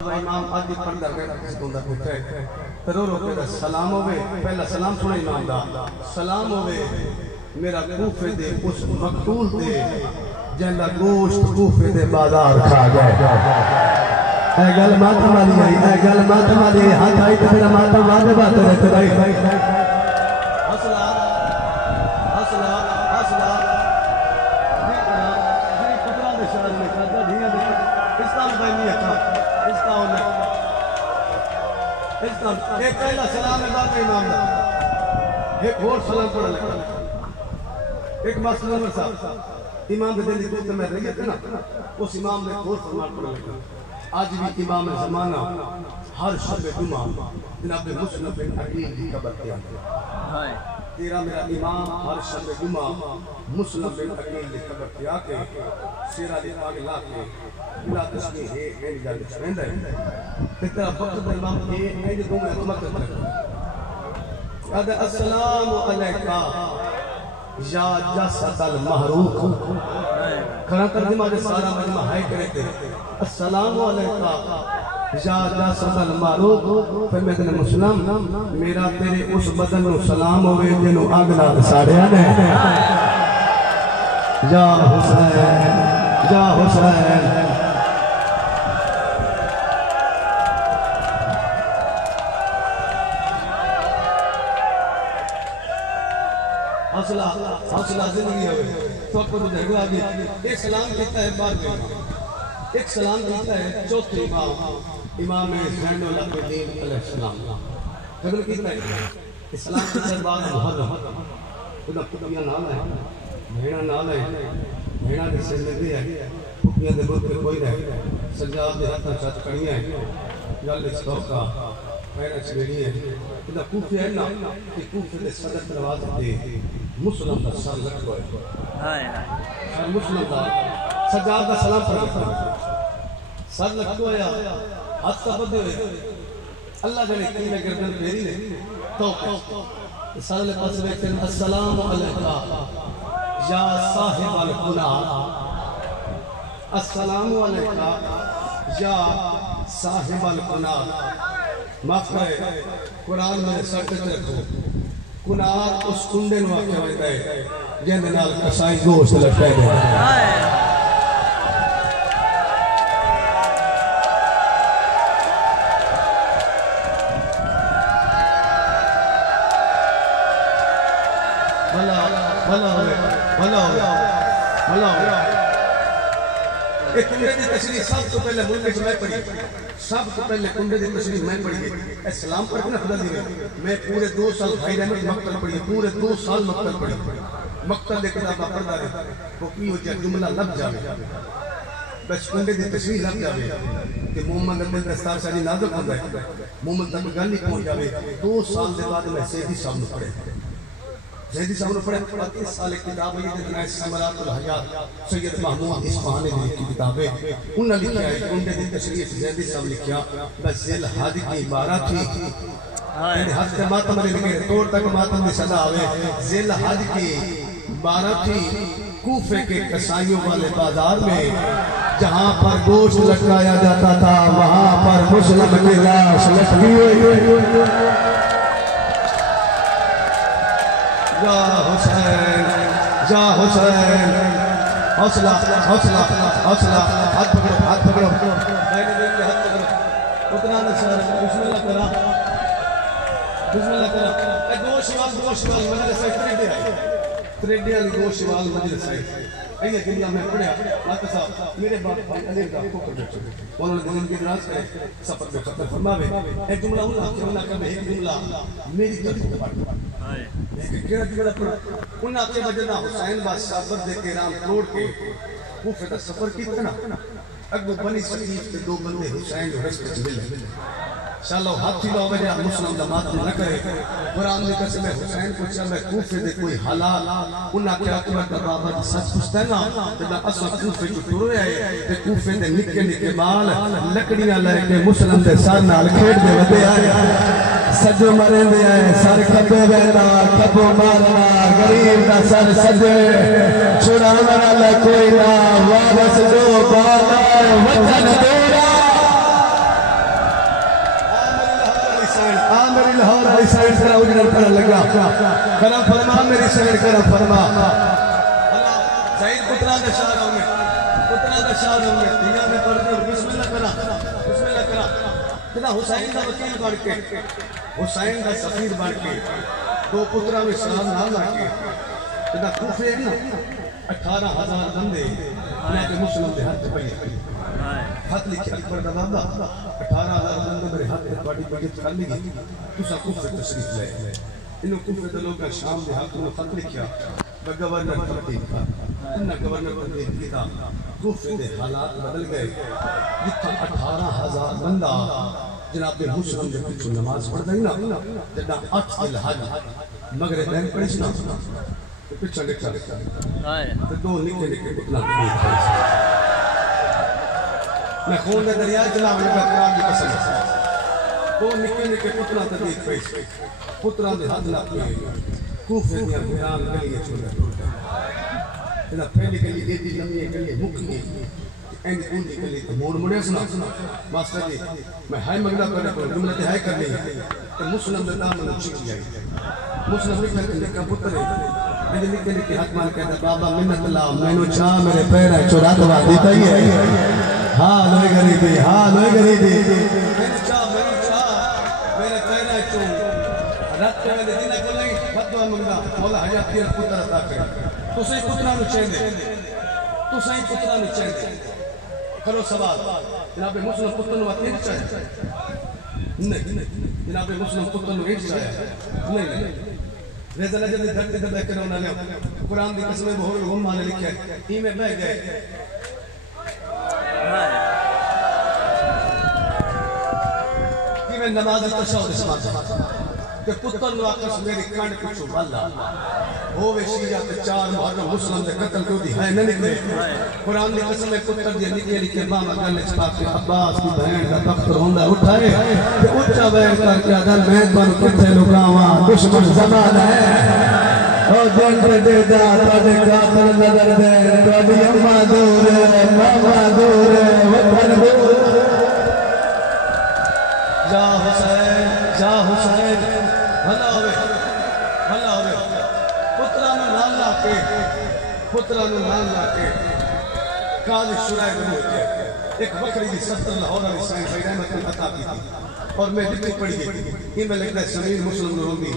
इमाम आदि पर्दा सुनदा बैठा है रो रो के सलाम होवे पहला सलाम सुना इमाम दा सलाम होवे मेरा कूफे दे उस मकतूल दे जंदा गोश्त कूफे दे बाजार खा गए ए गल माता वाली आई ए गल माता वाली हाथ आई तो मेरा माता वादे बात रहते भाई हौसला हौसला हौसला जी पुत्रा दे शहर में करदा धिया दे इस्लाम भाई नहीं अच्छा एक पहला सलाम है बात इमाम दा एक और सलाम पढ़ ले एक मसला साहब इमाम दे दिल को में रह गया ना उस इमाम ने और सलाम पढ़ ले आज भी इमाम ज़माना हर शब जुमा जनाब मुस्लिम बिन अकील की कब्र पे आता है तेरा मेरा इमाम हर शब जुमा मुस्लिम बिन अकील की कब्र पे आके शेरा दे पाग ला के बिला तस्बीह है एंड गल रहंदा है तेरा वक्त इमाम ए एंड दो में मत कर अस्सलाम अलैका या जसदल महरूक खड़ा कर दिमाग सारा मजमा हाय करे थे अस्सलाम अलैका या जसदल महरूक फिर मैं तेरे मुसलमान मेरा तेरे उस बदन नु सलाम होवे जिनु आग नाल साड़िया ने या हुसैन हौसला हौसला जिंदगी हो तो आपको जगह आ गई एक सलाम कहता है बाद में एक सलाम कहता है चौथे इमाम ज़ैनुल आबिदीन अलैहिस्सलाम कबल कहता है इस्लाम के बाद मुहर्रम खुदा पुतिया नाल है भेड़ा नाल है भेड़ा के सिर लगी है पुतिया दे मुंह पे कोई रह सजाद दे हाथ छत कड़ियां है गल स्टोका पैर छेड़ी है खुदा कूफे है ना कि कूफे दे सदर दरवाजे पे मुस्लिम का सर लटको है हाय हाय सर मुस्लिम का सजाद का सलाम पढ़ सर लटको है हाथ का बदे हुए अल्लाह जाने की में गर्दन फेरी ने तो सर ले पास बैठे अस्सलाम अलैका या साहिब अल गुनाह अस्सलाम अलैका या साहिब अल गुनाह माफ करे कुरान में सट रखो कुनार उस कुंडे नु आके वजदा है जिंदे नाल कसाई गोश्त लटका दे भला भला भला भला एक कुंडे की तशरीह सब तो पहले मुल्क में पढ़ी सब तो पहले कुंडे की तशरीह मैं पढ़ी है सलाम पढ़ के ना खुदा दी मैं पूरे 2 साल भाई रहमत मक्तल पढ़ी पूरे 2 साल मक्तल पढ़ी मक्तल दे किताब पढ़दा रहे वो की हो जाए जुमला लग जावे बस कुंडे की तशरीह लग जावे कि मोहम्मद अब्दुल दस्तार साजी नाजुक होता है मोहम्मद तक गल नहीं पहुंच जावे 2 साल के बाद मैं सैयदी साहब ने पढ़े सैयदी साहब ने पढ़े 35 साल की किताब है जिसमें समरातुल हयात सैयद महमूद इस्फहानी ने लिखी किताब है उन्होंने लिखा है कुंडे की तशरीह सैयदी साहब लिखा बस जिल हादी की इबारत थी हाय हज के मातम ने लिखे तोड़ तक मातम में सदा आवे जिल हज की इबारत थी कूफे के कसाईयों वाले बाजार में जहां पर गोश्त लटकाया जाता था वहां पर मुस्लिम की लाश लटकी हुई या हुसैन हौसला हौसला हौसला हाथ पकड़ो हाथ पकड़ो दाहिने हाथ पकड़ो उतना न सर बिस्मिल्लाह करा गोशवाल मजलिस त्रेडे वाली गोशवाल मजलिस है ये जुमला मैं पढ़ा माता साहब मेरे बाप भाई अली का को बैठे उन्होंने दिन की दराज करे सफर में खत्म फरमावे एक जुमला उन्होंने कर एक जुमला मेरी दिल को बात हाय केड़ा उन्हें आपके बजना हुसैन बादशाह बद के राम तोड़ के कूफे का सफर किया ना अगो बनी सकीफ के 2 बंदे हुसैन रस्ते में मिले चलो हाथी लो वजह मुस्लिम जमात न करे कुरान में कसम है हुसैन को चले कूफे दे कोई हलाल उन्हें क्या अकबर का बाबा सच पूछता है ना जब असा कूफे को टुर आए ते कूफे दे निक्के निक्के बाल लकड़ियां लेके मुस्लिम दे सर नाल खेड दे वदे आए सजो मरे दे आए सर कबे वेंदा कबो मारना गरीब दा सर सजे छुड़ाने वाला कोई ना वापस दो बाला वतन तेरा उजड़न पड़न लगा करम फरमा मेरी सैन करम फरमा सईद पुत्रा के शाह में पुत्रा का शाह में दुनिया में पढ़ते बिस्मिल्लाह करा किदा हुसैन का वकील बन के हुसैन का सफीर बन के दो पुत्रा में सलाम ना लाके किदा कूफे है ना 18,000 बंदे के मुस्लिम के हाथ पे हाथ लिखे अकबर का बाबा 18,000 बंदे मेरे हाथ में बड़ी बजट कर ली तुसा कूफे तशरीफ ले इन्हों कूफे के लोग शाम के हाथ में खत लिखा गवर्नर तब्दील का इन गवर्नर तब्दील किया कूफे के हालात बदल गए जितना 18,000 बंदा जनाब मुस्लिम के पीछे नमाज पढ़ रही ना जदा 8 जिलहज मगरिब में पढ़ी ना तो पीछे लिखा तो दो निके निके पुतला मैं खून के दरिया जनाब लगा कुरान की कसम दो निके निके पुतला तदीक पे पुत्रा दे हाथ ला के कूफे दी बयान गली छोड़ इना पहली गली एडी लंबी गली मुक्की एंड पूरी गली तो मोड़ मुड़े सुना मास्टर जी मैं हाय मंगला करने को जुमले ते हाय कर ली तो मुस्लिम के नाम में छिप गई मुस्लिम लिखने का पुत्र है निके निके हाथ मार के बाबा मिन्नत ला मैनू चा मेरे पैर चुरा दवा देता ही है हां लोई गरीबी मैनू चा मेरे पैर चो रात के वेले दिन को नहीं फतवा मंगदा बोला हयाती पुत्र अता कर तुसे पुत्रा नु चेंदे करो सवाल जनाब मुस्लिम पुत्र नु अते चाहिए नहीं जनाब मुस्लिम पुत्र नु एक चाहिए नहीं रेज़ा जल्दी धरती दबा के रोना ले कुरान की कसम बहुत गुम्मा ने लिखा है ई में बह गए कि मैं नमाज तशहुद समाज के पुत्र नु आकस मेरी कांड कुछ वाला होवे शिया ते 4 मुहर्रम मुस्लिम दे कत्ल को दी है न निकले कुरान की कसम पुत्र दे निके निके मामा गल छपा के अब्बास की बहन का तख्त होंदा उठाए ते ऊंचा बैठ करके अदर मैं तन किथे लुकावा दुश्मन जमान है ओ दिन दे दा तोड़े कातल नजर दे तोड़ी अम्मा दूर मामा दूर वतन दूर जा हुसैन भला होवे पुत्रा नु नाम लाके काजी शुराए बनो एक बकरी की 70 लाहौर वाली साईं भाई रहमत अता की थी और मैं जितनी पढ़ी गई ये मैं लगता है जमीन मुस्लिम में होगी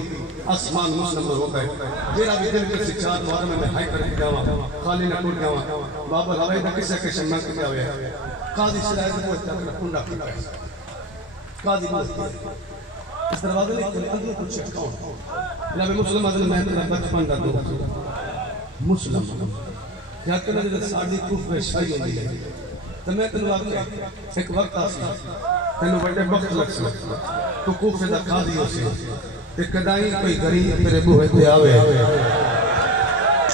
आसमान मुस्लिम में होता है जेरा भी दिल के चार बार में मैं हाई करके जावा खाली न टूट जावा बाबा हवाई दा किसे के शम्मा के आवे काजी शुराए बनो तक कुंडा कुंडा काजी बोलते इस दरवाजे में अंदर कुछ कौन जनाब मुस्लिम आदमी मैं तेरा बचपन का दोस्त मुस्लिम क्या करना जब साड़ी कूफ में शाही होती है तो मैं तेन वाक़या एक वक्त आसा तेन बड़े वक्त लग सी तो कूफे दा काजी हो सी ते कदाई कोई गरीब तेरे बूहे ते आवे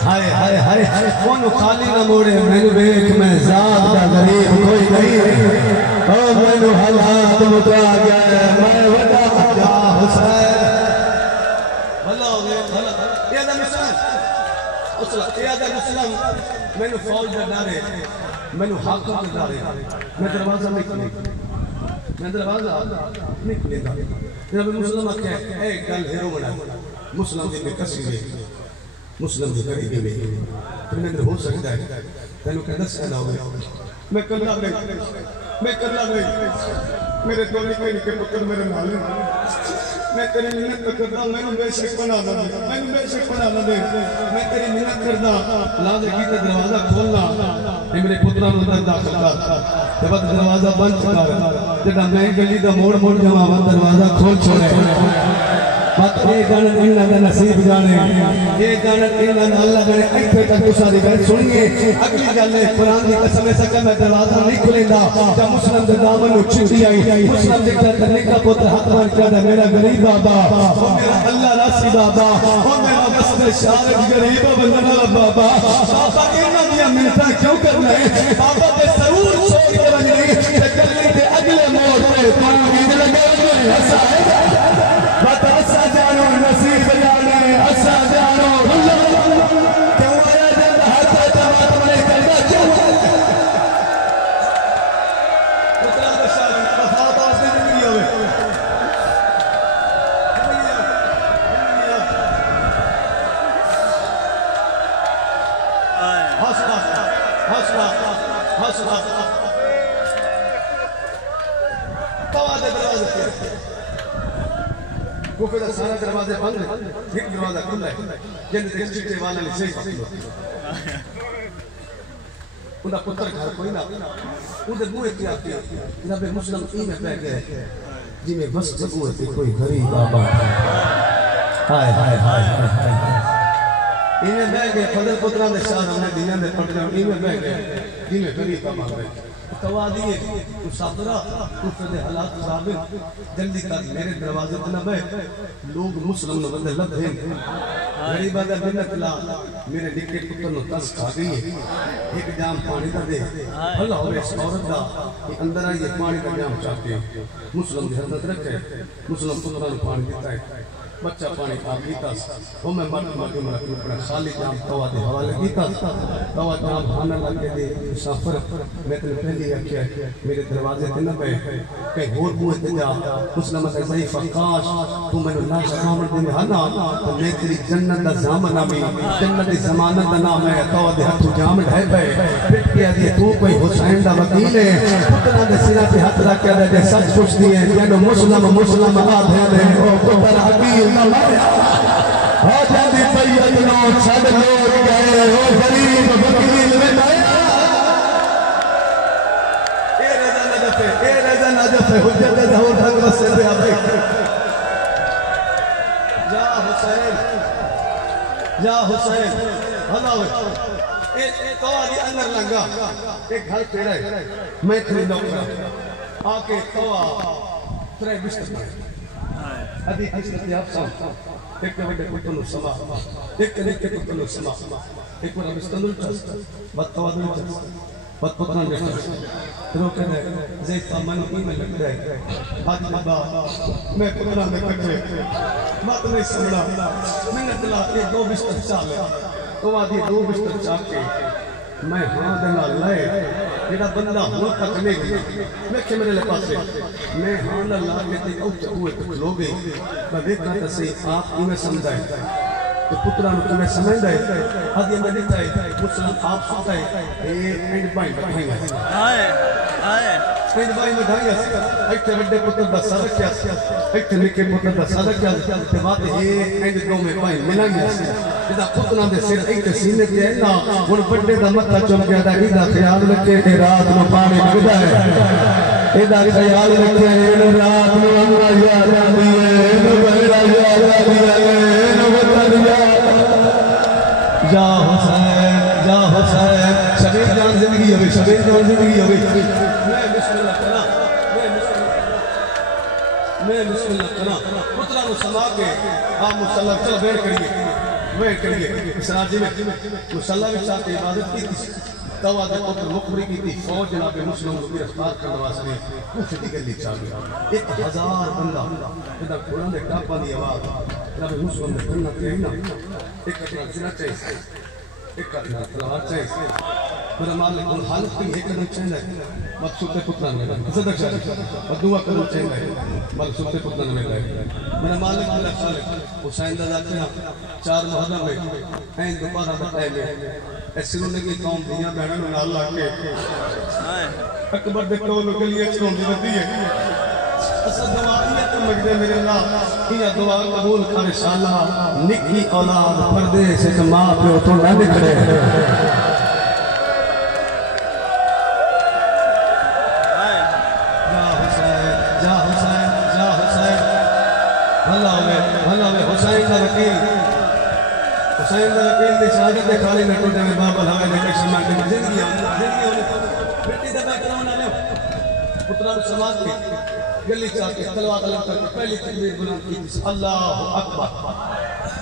हाय हाय हाय हाय कौन खाली ना मोड़े मैनू देख मैं जात दा गरीब कोई नहीं ओ मैनू हालात मुका गया मैं वड़ा जा हुसैन भला हो गया भला ये दा मिसाल मुस्लिम मैंने फौज का डारे मैंने हाकम का डारे मैं दरवाजा नहीं खुलेगा जब मुस्लिम आके ए गल हेरो बना मुस्लिम के कसी में मुस्लिम के करीबी में तो मैं हो सकता है तेन कहना सहना हो मैं करना नहीं मेरे दो निके निके पुत्र मेरे नाल मैं तेरी मिन्नत करदा मैनू बेशक बना दे मैं तेरी मिन्नत करदा ला दे की दरवाजा खोलना ए मेरे पुत्रा नु अंदर दाखिल कर ते बाद दरवाजा बंद कर जेड़ा मैं गली दा मोड़ मोड़ जावा दरवाजा खोल छोड़े बात ये गाना इन्ना दा नसीब जाने ये गाना इन्ना अल्लाह जाने इथे तक तुसारी गल सुनिए अगली गल है कुरान की कसम से मैं दरवाजा नहीं खुलेंदा जब मुस्लिम दे दामन नु चिट्ठी आई मुस्लिम दे करने का पुत्र हाथ मार के मेरा गरीब बाबा ओ मेरा अल्लाह रासी बाबा ओ मेरा मस्त शारज गरीब बंदा बाबा बाबा इन्ना दिया मिन्नतां क्यों करना है बाबा ते जरूर छोड़ के बनी ते गली दे अगले मोड़ पे पानी लगा ऐसा है बता जानो नसीब जाने असा जानो क्यों आया जब हाथ तमाम में करना क्यों पुत्रा का शान वफादार से जिंदगी होवे तवा दे दरवाजे पे कुफे दा सारा दरवाजे बंद है एक दरवाजा खुला है जल्दी से चिट्टे वाला ने सही पकड़ो उनका पुत्र घर कोई ना उधर मुंह क्या किया जनाब मुस्लिम ई में बैठ गए जिमें बस जगह पे कोई गरीब बाबा हाय हाय हाय हाय इन्हें बैठ गए फजल पुत्रा ने शान हमने दिया ने पढ़ गए इन्हें बैठ गए जिमें गरीब बाबा बैठ तवा दिए तू साबरा तू फिर हालात साबित जल्दी कर मेरे दरवाजे पे ना बैठ लोग मुस्लिम ने बंदे लबे गरीबा दा बिन्नत ला मेरे निके पुत्र नु तस खा गई एक जाम पानी दा दे अल्लाह होवे इस औरत दा कि अंदर आई पानी का जाम चाहते मुस्लिम दी हरकत रखे मुस्लिम पुत्रा नु पानी देता है बच्चा पानी खा लीता वो मैं मत मत मेरा अपना खाली जाम तवा दे हवाले कीता तवा जाम खाना लगे दे मुसाफिर मैं तेरे पहले आख्या मेरे दरवाजे पे न बैठ कहीं होर मुंह ते जा मुस्लिम से सही फकाश तू मैंने ना जमानत दे हना तो मैं तेरी जन्नत दा जामना में जन्नत दी जमानत दा नाम है तवा दे हाथ जाम ढाई पे पिट के दी तू कोई हुसैन दा वकील है पुत्रा दे सिरा पे हाथ रख के दे सच पूछदी है जेनो मुस्लिम मुस्लिम आ दे ओ पुत्र हकीम आ जाती पैयत नो छड़ लोग गए हो गरीब वकील में आया ए रजा नजफ है हुज्जत जहूर तक बस से आवे जा हुसैन हलाओ ए तवा दी अंदर लंगा एक घर तेरा है मैं तेरे नौकर आके तवा तेरे बिस्तर अभी किसने आप सब एक बड़े पुत्र नु समा एक के पुत्र नु समा एक बार बिस्तर चल बतवा दो बत पुत्र ने रोक दे जैसा मन में लग रहा है आज बाबा मैं पुत्र ने कटे मत नहीं समझा मैंने दिला ये दो बिस्तर चाल तो आदि दो बिस्तर चाल के मैं हां देना लाए जेड़ा बंदा हो तक नहीं मैं के मेरे पास मैं हां ना ला के ते औच हुए तो खलो गई मैं देखना तो सही आप इन्हें समझाए तो पुत्रा नु तुम्हें समझदा है आदि मैं देता है मुस्लिम आप सुनता है ए एंड भाई बताएंगे हाय हाय एंड भाई बताएंगे इतने बड़े पुत्र दा सर क्या इतने निके पुत्र दा सर क्या ते बात ए एंड दो में भाई मिलेंगे जेदा पुत्रा दे सिर एक सीने ते ना हुन बड़े दा मत्था चुम गया दा इदा ख्याल रखे के रात नु पानी लगदा है इदा ख्याल रखे इन रात नु अल्लाह याद आंदी है इन बड़ा याद आंदी है जा हुसैन शबीर जान जिंदगी होवे शबीर जान जिंदगी होवे मैं बिस्मिल्लाह करा पुत्रा नु समा के आ मुसल्ला चल बैठ करिए इस राज्य में मुसल्ला में साथ इबादत की तवा दे पुत्र मुखबरी की थी फौज जनाब मुस्लिम को गिरफ्तार करने वास्ते कुछ दी गली चल गया 1000 बंदा इधर कुरान दे टापा दी आवाज जनाब मुस्लिम ने करना चाहिए ना एक कटना जिना चाहिए एक कटना तलवार चाहिए मेरा मालिक उन हालत की एक कदम चाहिए मकसूद पुत्र ने सदक और दुआ करना चाहिए मकसूद पुत्र ने मेरा मालिक अल्लाह खालिक हुसैन दा जाते 4 मुहर्रम में ऐन दोबारा बताए में ऐसे लगी कौम दियां बहनों ने नाल ला के अकबर दे कोल गली चोंदी रहती है असद दवाइयां तो लगदे मेरे अल्लाह ये दुआ कबूल कर इंशाअल्लाह निकी औलाद परदेस से मां प्यो तो ना निकले हुसैन दा वकील दी शहादत दे खाली में टोटे में बाबा हवे दे कशमा के जिंदगी होने बेटी दा बैकग्राउंड आले पुत्रा समाज के गली चा के तलवार अलग करके पहली तकबीर बुलंद की अल्लाहु अकबर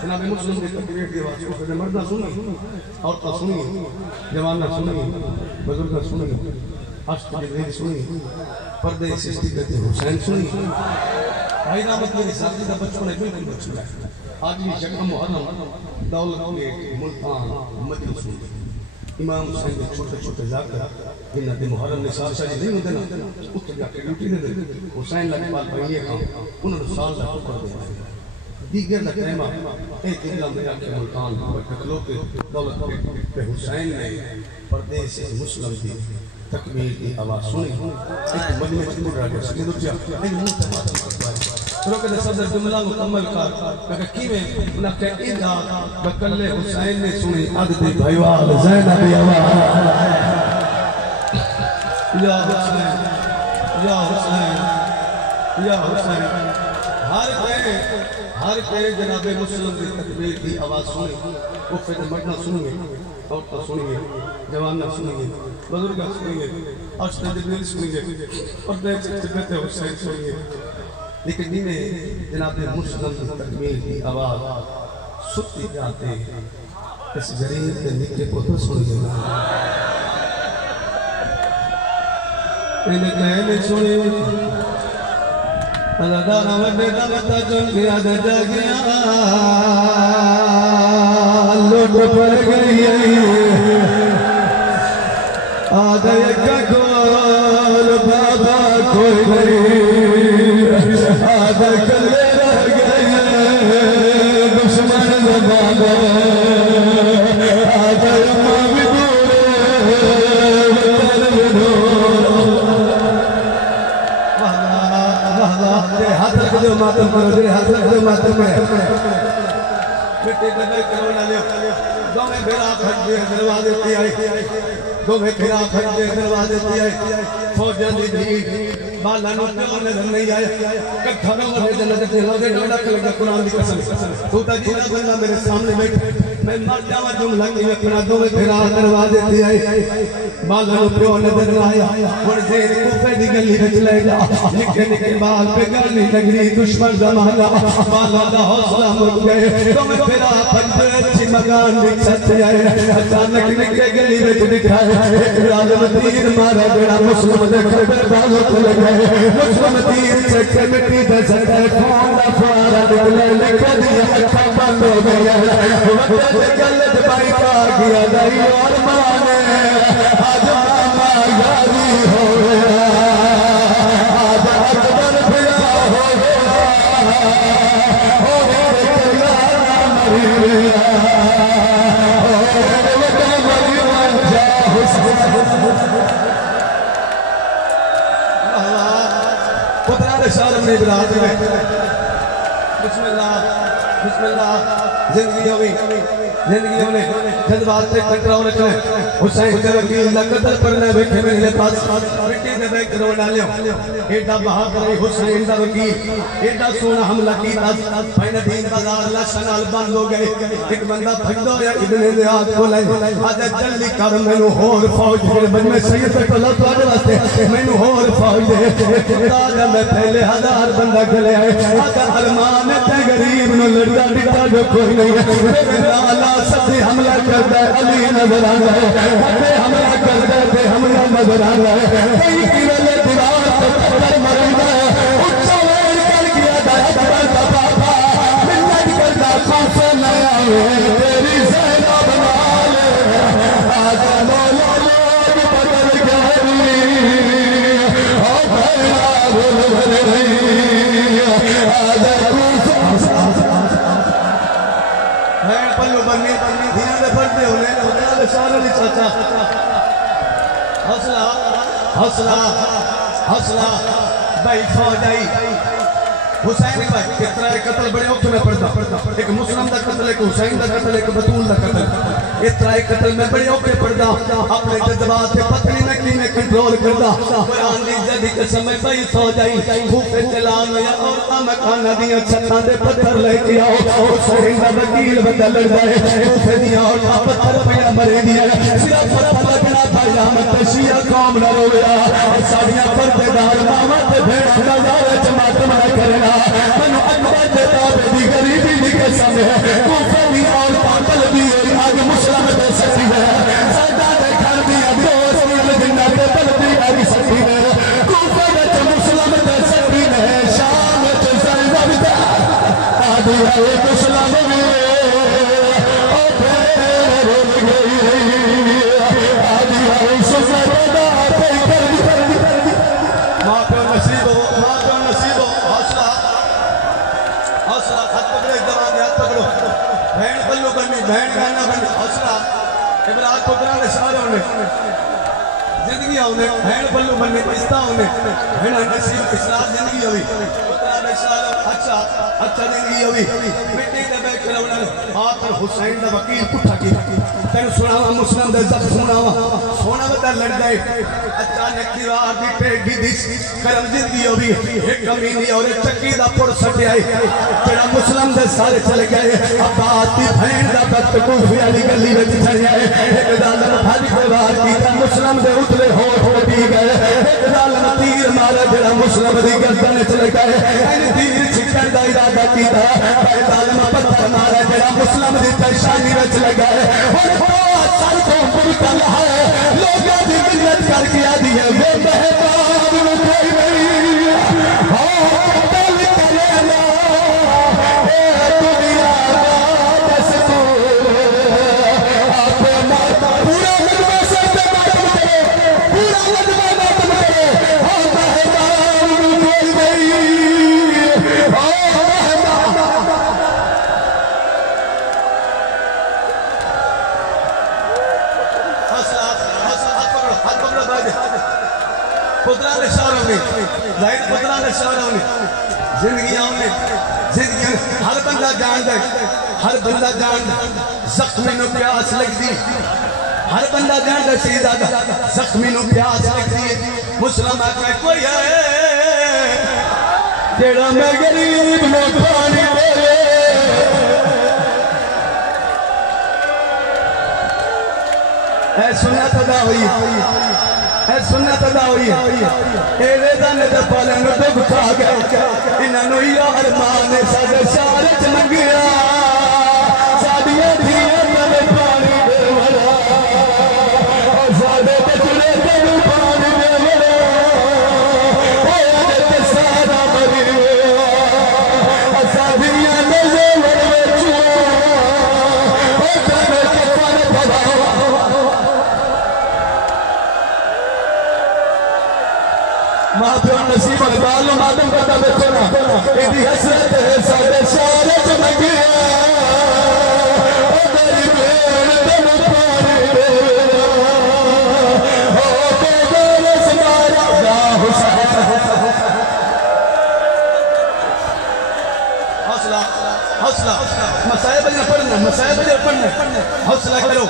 जनाब मुस्लिम दे तकबीर की आवाज को मर्दा सुनी औरत सुनी जवान सुनी बुजुर्ग सुनी अष्ट जिब्रील सुनी पर्दे से स्थित हुसैन सुनी भाई रामत मेरी शादी का बचपन है बिल्कुल बचपन है आज भी शक्म मुहर्रम दौलत के मुल्तान मजलिस में इमाम हुसैन के छोटे-छोटे जाकर जिन्हां दे मुहर्रम निसार शादी नहीं होंदे ना उत्ते जाके ड्यूटी दे हुसैन लखपाल भाई का उन्होंने साल दा कर दिया दीगर दा कहमा एक जिला में जाके मुल्तान पर खलो के दौलत के हुसैन ने परदेस से मुस्लिम दी तकबीर की आवाज सुनी एक मदीने में मुड़ रहा है रुक जा इन मुंह से बात करो कहते सदर जुमला मुकम्मल कर कहते कीवें उन्हें के इंदा बकल्ले हुसैन ने सुनी अद दी भाईवाल ज़ैनब आवाज या हुसैन या हुसैन या हुसैन हर के जनाब मुस्लिम की तकबीर की आवाज सुनी वो फिर मरना सुनेंगे और तो सुनेंगे जवान ना सुनेंगे बुजुर्ग सुनेंगे अश्तर जिब्रील सुनेंगे और देते हुसैन सुनेंगे लेकिन नीने जनाब मुस्लिम की तकबीर की आवाज सुनती जाते इस गरीब के निके को तो सुनिए इन कहने सुनिए दाना वड्डे दाता चुन गया दजा गया लुट पड़ गई आधा एक गोल बाबा खोई गई आधा कले रह गए दुश्मन बाबा आधा अम्मा भी हाथ रख दो मातम करो दे हाथ रख दो मातम में मिट्टी दबाई करो ना ले दो में फिर आप हट दे दरवाजे पे आई दो में फिर आप हट दे दरवाजे पे आई फौज दी बाला नो नजर नहीं आया कथा में मुझे जन्नत के लोगे डोडा लगा कुरान की कसम तू ता जिना बंदा मेरे सामने बैठ मैं मर जावा जुमला की अपना दो में फिर आप दरवाजे पे आई बाला नो प्यो नजर ना आया और जेर कूफे दी गली विच ले जा निके निके बाल पे गानी लगरी दुश्मन जमाना बाला दा हौसला मुक गए तो मैं फिर आप अच्छी मकान दी छत आए अचानक निके गली विच दिखाए राजम तीर मारा बड़ा मुस्लिम दे खबर बालों को लगे मुस्लिम तीर चक्के मिट्टी दे सटे खून दा फुहारा निकले लिख दिया अखा बंद हो गया वक्त गलत पाई पा गया दाई और माने आज मामा यारी हो गया आज अकबर फिरा हो गया हो गया मरी गया हो गया मरी जा पुत्रा दे शारम ने बिराज में बिस्मिल्लाह बिस्मिल्लाह जिंदगी होने जज्बात से कंट्रोल रखना हुसैन के वकील दा कत्ल करना बैठे मेरे पास मिट्टी दे बैठ करो डालियो एडा बहादुर हुसैन दा वकील एडा सोना हमला कीता भाई दीन बाजार लाशां नाल बंद हो गए एक बंदा फंदो या इब्ने ज़ियाद को ले आजा जल्दी कर मेनू होर फौज दे मैं सैयद पे कला तोड़े वास्ते मेनू होर फौज दे आजा मैं पहले 1000 बंदा चले आए आजा अरमान ते गरीब नु लड़दा दिता जो कोई नहीं अल्लाह सबसे हमला करता है अली नजर आ रहा है हमला करता है हमला नजर आ रहा है कई किले दीवार पर पत्थर मरता है उच्चा वेल कर गया दया का बाबा मिन्नत करता खौफ न आए तेरी ज़ैना बना ले आजा मौला लोग बदल गए ओ भैया बोल रही आजा पल्लू बनने धीरे से पढ़ते होने सारा चाचा हौसला हौसला हौसला भाई फौज आई हुसैन भाई कितना कत्ल बड़े औखे में पड़ता एक मुस्लिम का कत्ल एक हुसैन का कत्ल एक बतूल का कत्ल इतना कत्ल में बड़े औखे पड़ता अपने जज्बात से पत्नी में किने कंट्रोल करता कुरान दी इज्जत दी कसम भाई फौज आई खूफे चला गया और मकाना दी छत्तां दे पत्थर लेके आओ हुसैन का वकील बंदा लड़दा है खूफे दी और पत्थर पे मरे दी सिर्फ पता लगना भाई हम तशिया कौम न रोया साडियां पर्देदार मामा ते भेड़ नजारे जमात में करना मनु अकबर दे ताबे दी गरीबी दी कसम है खूफे दी और पागल दी आज मुस्लिम दे सती है सदा दे घर दी दोस्त मिल जिन्ना ते बलदी आई सती है खूफे दे मुस्लिम दे सती है शाम ते ज़ैनब दा आदि है मुस्लिम में ओ फेर गई आदि है सुसर दा पे कर मां पे नसीब हो हौसला हौसला हाथ पकड़ो जवान हाथ पकड़ो बहन पल्लू बननी बहन गाना बननी हौसला इमरान पुत्रा ने सारे होने जिंदगी आउने हैन बल्लू बन्ने पिस्ता आउने हैन नसीब इस्लाम जिंदगी होई उतना बेचारा अच्छा अच्छा जिंदगी होई मिट्टी दे बैठ रवना आखिर हुसैन दा वकील पुठा की तेन सुनावा मुस्लिम दे जब सुनावा सोना बता लड़ गए अचानक दीवार दी टेढ़ी दी करम जिंदगी होई एक कमीनी और चक्की दा पुर सटिया तेरा मुस्लिम दे सारे चले गए अब्बास दी बहन दा बत कूफी वाली गली विच चढ़िया एक जालिम भज के वार कीता मुस्लिम दे उतले हो दी गए एक जालिम तीर मारे जेड़ा मुस्लिम दी गर्दन च लगाए इन तीर छिकन दा इरादा कीता पर जालिम पत्थर मारे जेड़ा मुस्लिम दी पेशानी विच लगाए हुन सर को मुरकल है लोगों दी मिन्नत करके आ दी है वे मेहमान कोई नहीं हां दिल करेला ए दुनिया का दस्तूर आपे माता पूरा लगवा से मातम करे पूरा लगवा मातम करे हां मेहमान कोई नहीं हां मेहमान पुत्रा ने शहरों में जाहिर पुत्रा ने शहरों में जिंदगी हर बंदा जानता है हर बंदा जानता जख्मी नु प्यास लगदी हर बंदा जानता सीधा जख्मी नु प्यास लगदी मुस्लिम आके कोई है जेड़ा मैं गरीब नु पानी दे ऐ सुन्नत अदा हुई है सुन्नत अदा हुई ए रेदा ने ते पालन दुख खा गया इन्हां यार मां ने साडे शार च मंगिया साडियां धीआं ने पानी दे वड़ा साडे बचड़े तेनू पानी दे वड़ा ओए ते सारा मरी गया साडियां ने ज़ेवर विच ओ तने कफन भरा मां प्यो नसीब अकबाल मातम करता देखो ना इदी हसरत है साडे सारे च मंगिया ओ तेरी बेन तेनू पानी दे ओ ते गोरे समारा या हुसैन हौसला हौसला मसाइब ने पढ़ना हौसला करो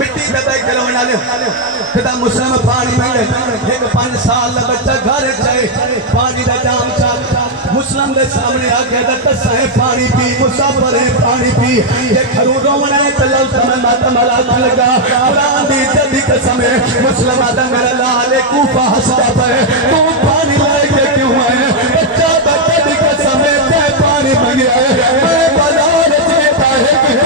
मिट्टी पैदा करो बना लो खुदा मुस्लिम पानी मंगे एक 5 साल का बच्चा घर जाए पानी का जाम चाल मुस्लिम के सामने आ गया दसा है पानी पी मुसाफिर है पानी पी ये खरू रोवना है तलल समय मातम अला लगा कुरान दी जदी कसम है मुस्लिम दंगर लाले कूफा हंसता पे तू पानी लेके क्यों आए बच्चा बच्चे दी कसम है ते पानी मंगया है मैं बाजार देता है कि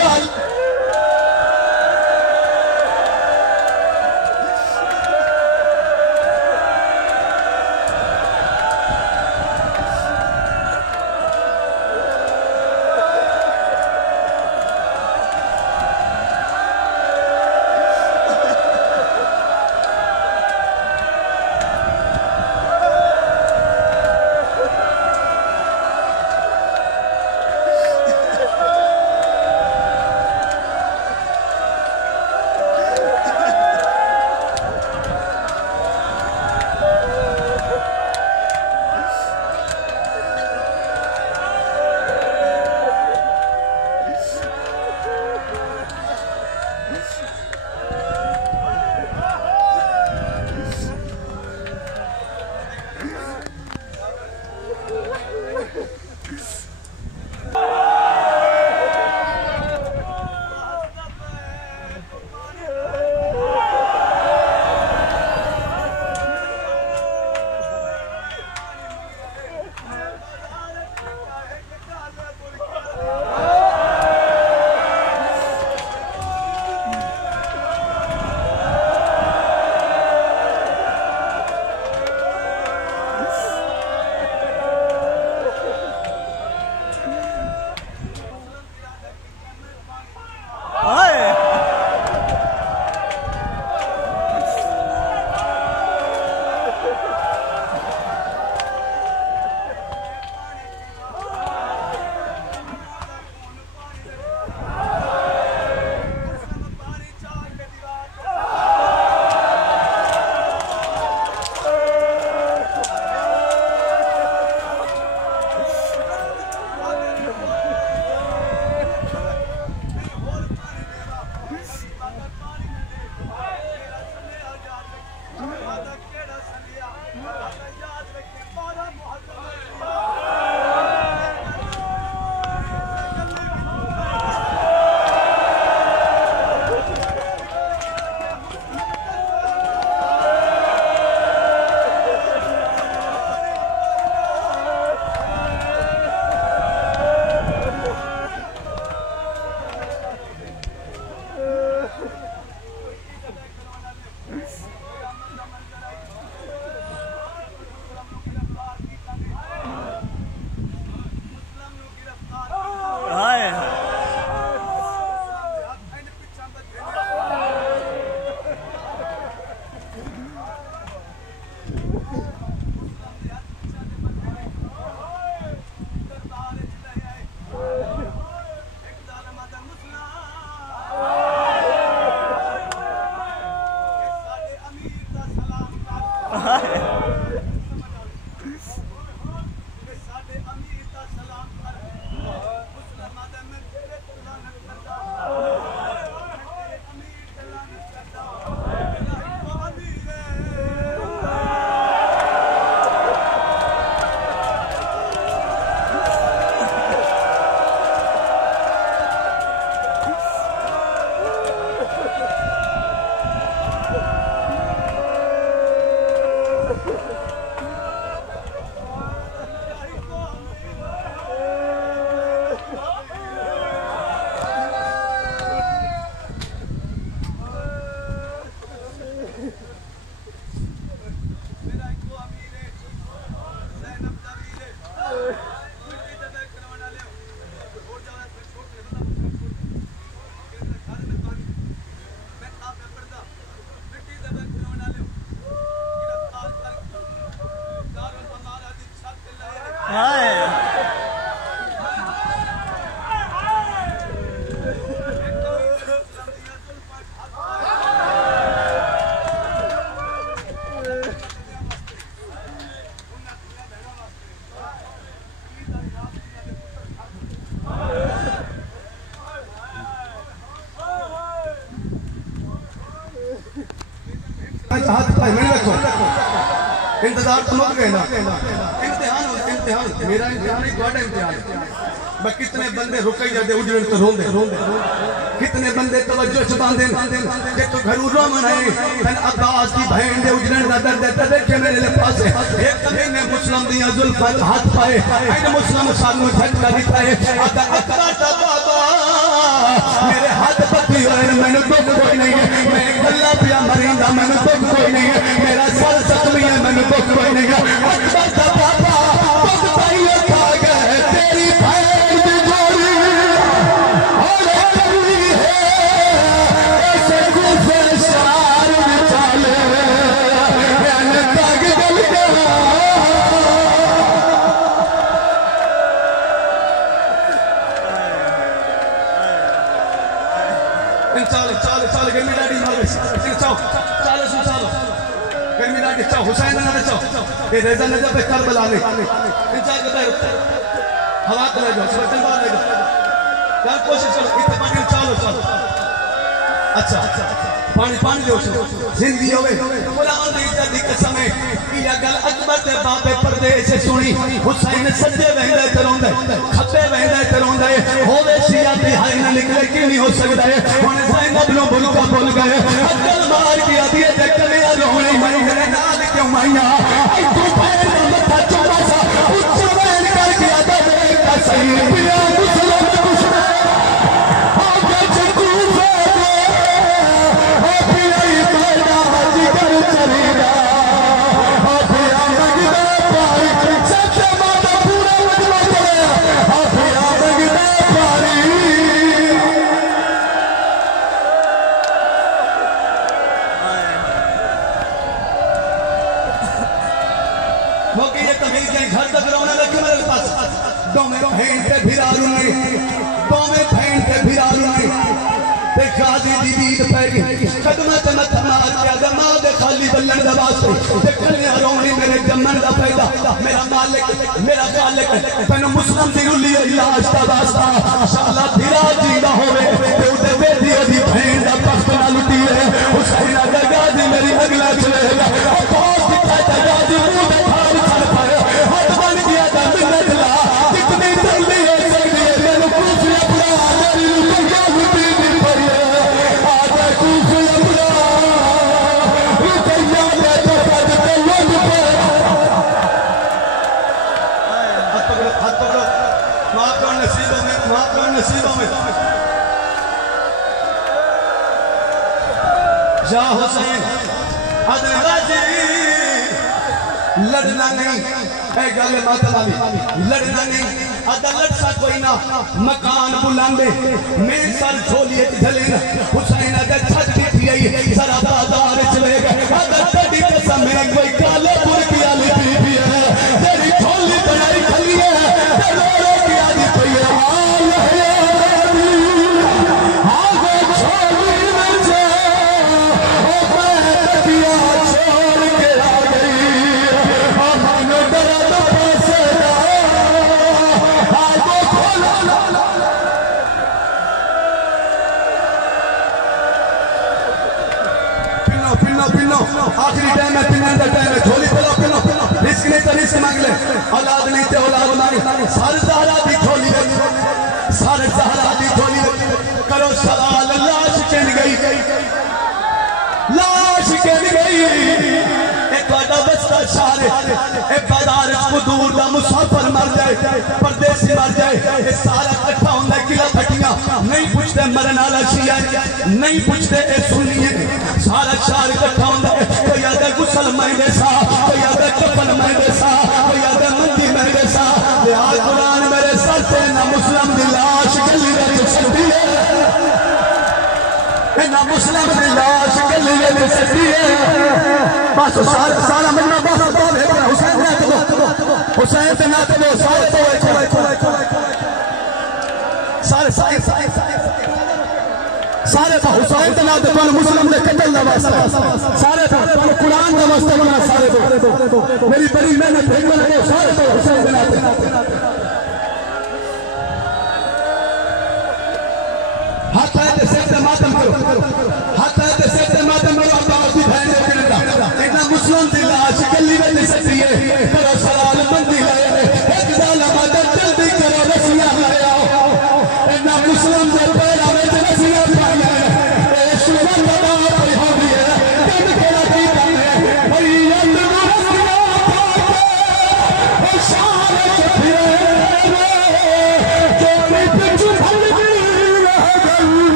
हाथ पाए मैंने रखो इंतजार तो मत कहना इम्तिहान इम्तिहान मेरा इम्तिहान नहीं तुम्हारा इम्तिहान मैं कितने बंदे रुके जाते उजड़े तो रोंदे कितने बंदे तवज्जो से बांधे जे तो घरू रो मनाए तन अब्बास की बहन दे उजड़े दा दर्द देखे मेरे पास एक कभी ने मुस्लिम दिया जुल्फा हाथ पाए ऐन मुस्लिम सानू झटका दिता है अदा अकरा बाबा मेरे हाथ पत्ती होए मैंने दुख कोई नहीं है मैं गल्ला पिया मरिंदा मैंने दुख कोई नहीं है मेरा सर जख्मी है मैंने दुख कोई नहीं है अकबर दा बाबा दुख पाई खा गए तेरी बहन दी जोड़ी और कली है ऐसे गुफे शार विचाले मैंने ताग गल के चल गर्मी डाडी मारो चाओ चालो चालो गर्मी डाडी चाओ हुसैन ने चाओ ये रेजा ने जब करबला ने इंतजार करता है हवा ले जाओ बटन बाहर ले जाओ यार कोशिश करो इतने पानी चालो चलो अच्छा पानी पानी दो जिंदगी होवे कुरान दी इज्जत कसम है या गल अकबर दे बाबे परदेस से सुनी हुसैन सज्जे वेंदे ते रोंदे खब्बे वेंदे ते रोंदे होवे शिया तिहाई ना निकले कि नहीं हो सकदा है हुन ज़ैनब नो बुलका बोल गए अकल मार के दिए ते कलिया रोने मई मेरे नाल क्यों माया आई तू पैर मथा चुमा सा उच्च बैन कर गया ते का सही पिया मुसलमान खदमत मत मार के अदमा दे खाली बल्लन दा वास्ते देखने रोनी मेरे जमन दा पैदा मेरा मालिक मेरा खालिक तन मुस्लिम दी रुली इलाज दा वास्ता इंशाअल्लाह धीरा जींदा होवे ते उते बेदी दी बहन दा पख्त ना लुटी है हुसैन दा गाजी मेरी अगला चलेगा बहुत दिखा ता गाजी मुंह पे थाल चल पाए हाथ बन गया दा मिन्नत ला कितनी जल्दी हो सकती है मेनू कुफिया बुरा मेरी रुपया लुटी दी पड़ी है आजा कुफिया जा हुसैन अदनाजी लड़ना नहीं है गल मतलब लड़ना नहीं अदालत सा कोई ना मकान बुलंदे मैं सर छोलिए ढले हुसैन अगर छत दी थी जरा बाजार चले गए अगर तेरी कसम है कोई काले पुर की आली पी है तेरी छोली बनाई खली है तेरे की आली पई है छोड़ के आ गई सारे ज़हरा दी झोली सारे ज़हरा दी झोली करो सवाल लाश किन गई लाश किन गई बस्ता शारे बाजार दूर का मुसाफिर मर जाए परदेसी मर जाए सारा इकट्ठा होंगे किला फटिया नहीं पूछते मरन वाला शिया नहीं पूछते ए सुनिए सारा शहर इकट्ठा होंगे कोई आदे गुसल महंगे सा कोई आदे कफन महंगे सा कोई आदे मंदी महंगे सा आज कुरान मेरे सर से ना मुस्लिम की लाश गली में सकती है ना मुस्लिम की लाश गली में सकती है बस सारा मजमा बस हुसैन ना तो हुसैन से ना तो सारे तो सारे सारे सारे हुसैन से ना तो मुस्लिम ने कतल ना वास्ता सारे कुरान का वास्ता बना सारे तो मेरी बड़ी मेहनत है सारे तो हुसैन से ना